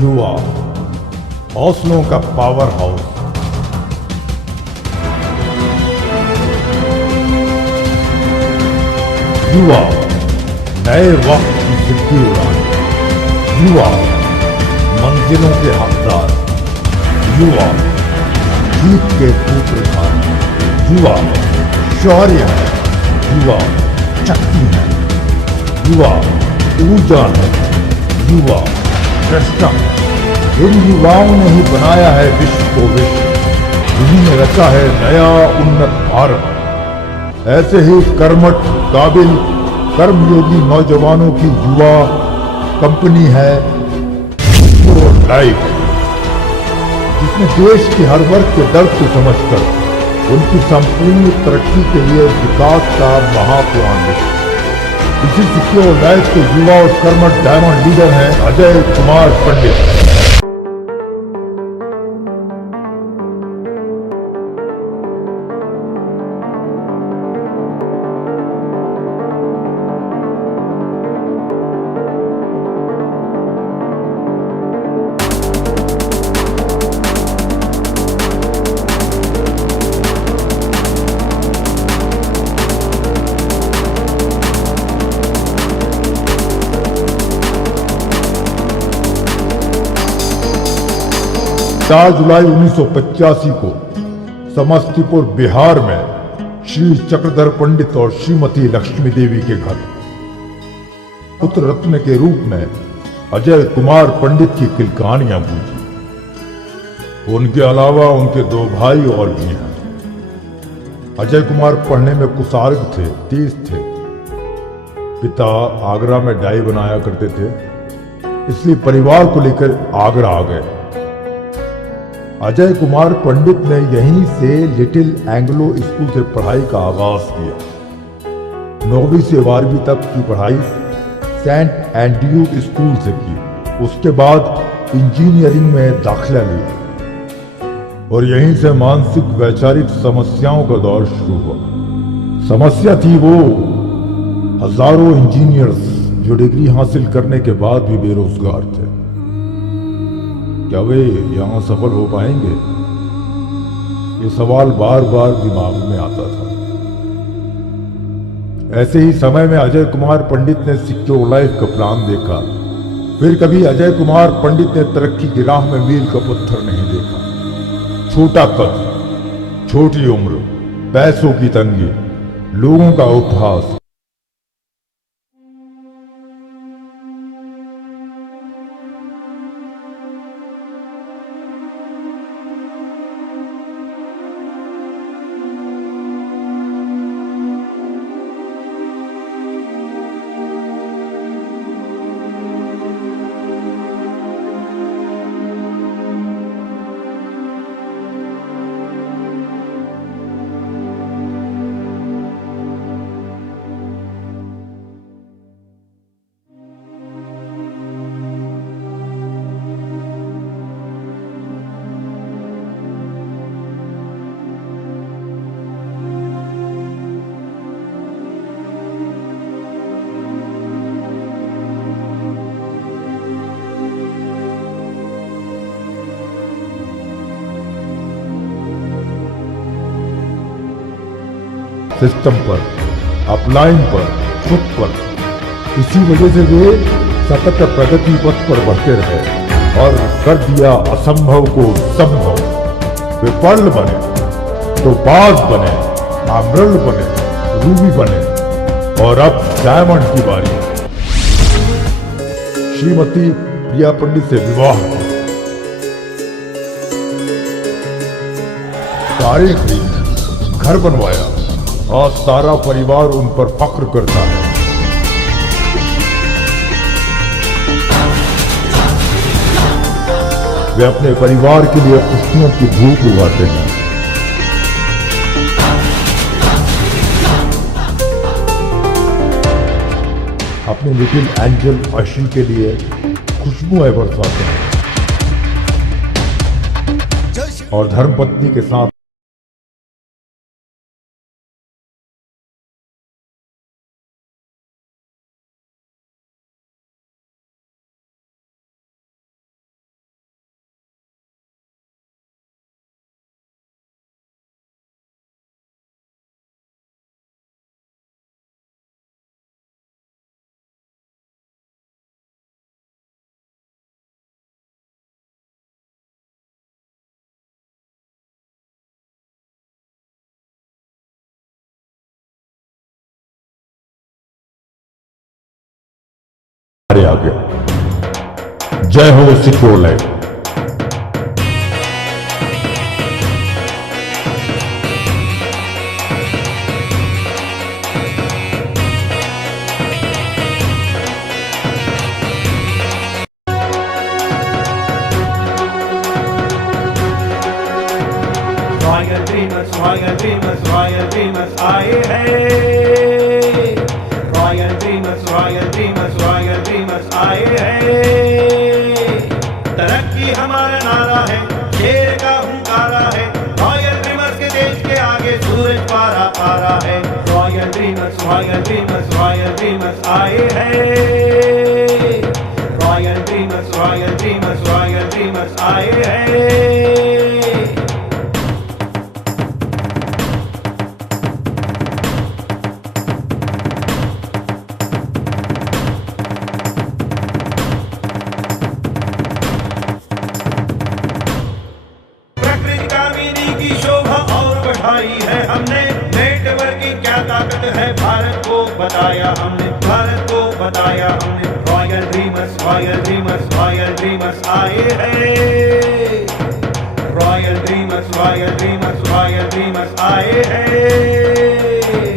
युवा हौसलों का पावर हाउस। युवा नए वक्त की सिद्धि उड़ान। युवा मंजिलों के हकदार। युवा जीत के सूत्रधार। युवा शौर्य है। युवा शक्ति है। युवा ऊर्जा है। युवा श्रेष्ठता है। इन युवाओं ने ही बनाया है विश्व को विश्व। इन्हीं ने रचा है नया उन्नत भारत। ऐसे ही कर्मठ काबिल कर्मयोगी नौजवानों की युवा कंपनी है लाइफ, जिसने देश के हर वर्ग के दर्द को समझकर उनकी संपूर्ण तरक्की के लिए विकास का महाप्लान लिखा। इसी सिक्योर लाइफ के युवा और कर्मठ डायमंड लीडर हैं अजय कुमार पंडित। जुलाई 1985 को समस्तीपुर बिहार में श्री चक्रधर पंडित और श्रीमती लक्ष्मी देवी के घर पुत्र रत्न के रूप में अजय कुमार पंडित की किलकानियां गूंजी। उनके अलावा उनके दो भाई और भी हैं। अजय कुमार पढ़ने में कुशार्ग थे, तेज थे। पिता आगरा में डाई बनाया करते थे, इसलिए परिवार को लेकर आगरा आ गए। अजय कुमार पंडित ने यहीं से लिटिल एंग्लो स्कूल से पढ़ाई का आगाज किया। 9वीं से 12वीं तक की पढ़ाई सेंट एंड्रयू स्कूल से की। उसके बाद इंजीनियरिंग में दाखिला लिया और यहीं से मानसिक वैचारिक समस्याओं का दौर शुरू हुआ। समस्या थी वो हजारों इंजीनियर्स जो डिग्री हासिल करने के बाद भी बेरोजगार थे। क्या वे यहां सफल हो पाएंगे? ये सवाल बार बार दिमाग में आता था। ऐसे ही समय में अजय कुमार पंडित ने सिक्योर लाइफ का प्लान देखा। फिर कभी अजय कुमार पंडित ने तरक्की की राह में मील का पत्थर नहीं देखा। छोटा कद, छोटी उम्र, पैसों की तंगी, लोगों का उपहास। सिस्टम पर, अपलाइन पर, खुद पर। इसी वजह से वे सतत प्रगति पथ पर बढ़ते रहे और कर दिया असंभव को संभव। वे पर्ल बने, टोपाज बने, एमरल्ड बने, रूबी बने और अब डायमंड की बारी। श्रीमती प्रिया पंडित से विवाह, कारें खरीदी, घर बनवाया। आज सारा परिवार उन पर फख्र करता है। वे अपने परिवार के लिए खुशियों की भूख उगाते हैं। अपने लिटिल एंजल अशी के लिए खुशबुएं बरसाते हैं और धर्मपत्नी के साथ आ गया। जय हो सिट्रोलैंड। रॉयल ड्रीमर्स आए हैं। रॉयल ड्रीमर्स आए हैं। तरक्की हमारा नारा है, शेर का हुंकारा है। रॉयल ड्रीमर्स के देश के आगे सूरज पारा पारा है। रॉयल ड्रीमर्स आए हैं। रॉयल ड्रीमर्स आए हैं। है हमने नेटवर्किंग क्या ताकत है, भारत को बताया हमने, भारत को बताया हमने। रॉयल ड्रीमर्स आए हैं। रॉयल ड्रीमर्स आए हैं।